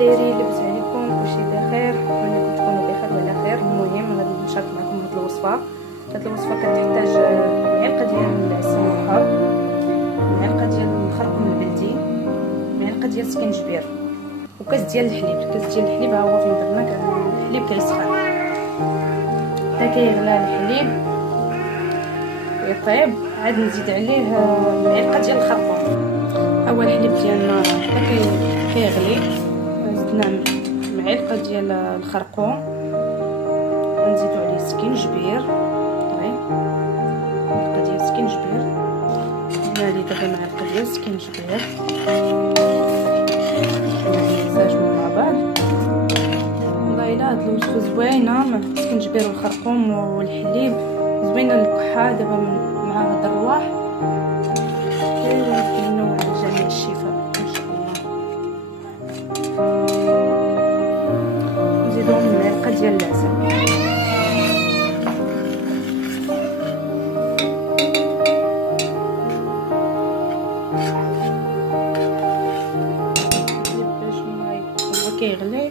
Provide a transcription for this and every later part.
دايرين؟ لاباس عليكم؟ كلشي بخير؟ نتمنىكم تكونوا بخير وعلى خير. المهم غادي نشارك معكم هاد الوصفه. هاد الوصفه كتحتاج معلقه ديال العسل الحر، معلقه ديال الخرقوم البلدي، معلقه ديال السكنجبير، وكاس ديال الحليب. كاس ديال الحليب ها هو فين درنا الحليب كيسخن حتى كيغلى الحليب ويطيب، عاد نزيد عليه معلقه ديال الخرقوم. اول الحليب ديالنا حتى كيغلي زدنا معلقه ديال الخرقوم، غنزيدو عليه السكنجبير، معلقه ديال السكنجبير، هذه دابا معلقه ديال السكنجبير، نمزجو مع بعض. والله الا هاد الوصفه زوينه مع السكنجبير والخرقوم والحليب، زوينه للكحه دابا مع هاد الرواح. كنتمنوا على جميع الشفاء ان شاء الله. نزيدو معلقه ديال العسل، كيغلي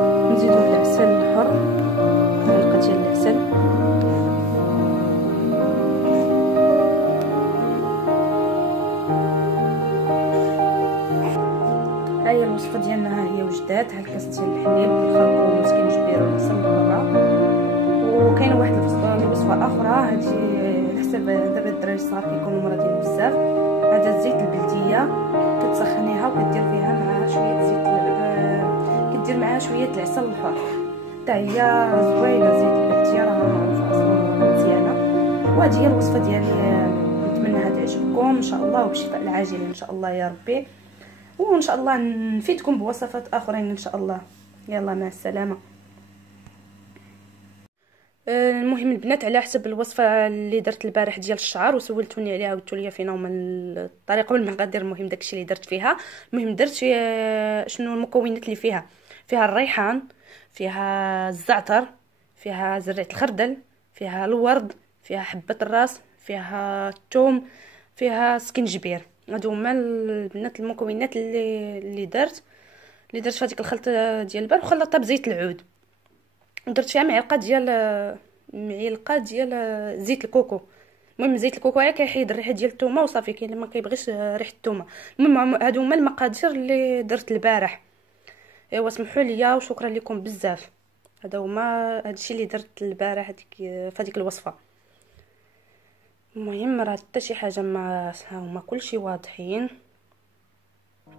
نزيدو العسل الحر، معلقه ديال العسل، ها هي الوصفه ديالنا، ها هي وجدات. ها الكاس ديال الحليب بالخرقوم والسكنجبير والعسل المطرى. وكاينه واحد الوصفه اخرى، هادشي على حساب دابا الدراري الصغار كيكونوا مرضين بزاف. هذا الزيت البلديه كتسخنيها وكدير فيها مع شويه زيت، كدير معاها شويه العسل الحر، حتى هي زوينه. زيت البلديه راه معروفه اصلا مزيانه. وهذه هي الوصفه ديالي، نتمنىها تعجبكم ان شاء الله وبالشفاء العاجل ان شاء الله يا ربي. وان شاء الله نفيدكم بوصفات اخرين ان شاء الله. يلا مع السلامه. المهم البنات، على حسب الوصفه اللي درت البارح ديال الشعر وسولتوني عليها وقلتوا لي فينا هما الطريقه والمقادير، المهم داكشي اللي درت فيها. المهم درت شنو المكونات اللي فيها. فيها الريحان، فيها الزعتر، فيها زريعه الخردل، فيها الورد، فيها حبه الراس، فيها الثوم، فيها سكنجبير. هادو هما البنات المكونات اللي درت في هذيك الخلطه ديال البارح، وخلطتها بزيت العود، ودرت فيها معلقه ديال زيت الكوكو. المهم زيت الكوكو كيحيد الريحه ديال الثومه وصافي. كاين اللي ما كيبغيش ريحه الثومه. المهم هادو هما المقادير اللي درت البارح. ايوا سمحوا لي وشكرا لكم بزاف. هادشي اللي درت البارح في هذيك الوصفه. المهم راه حتى شي حاجه ما هما كلشي واضحين.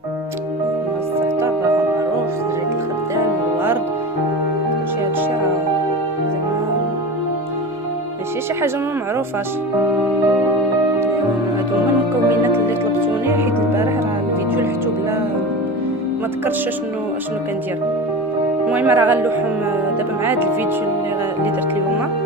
الزعتر راه معروف، زريعه الخردل، الورد، كلشي هادشي راه زعما ماشي شي حاجه ما معروفاش. هادو هما المكونات اللي طلبتوني، حيت البارح راه الفيديو لحتو بلا ما ذكرتش شنو كندير. المهم راه غنلوحهم دابا مع هاد الفيديو اللي درت اليوم.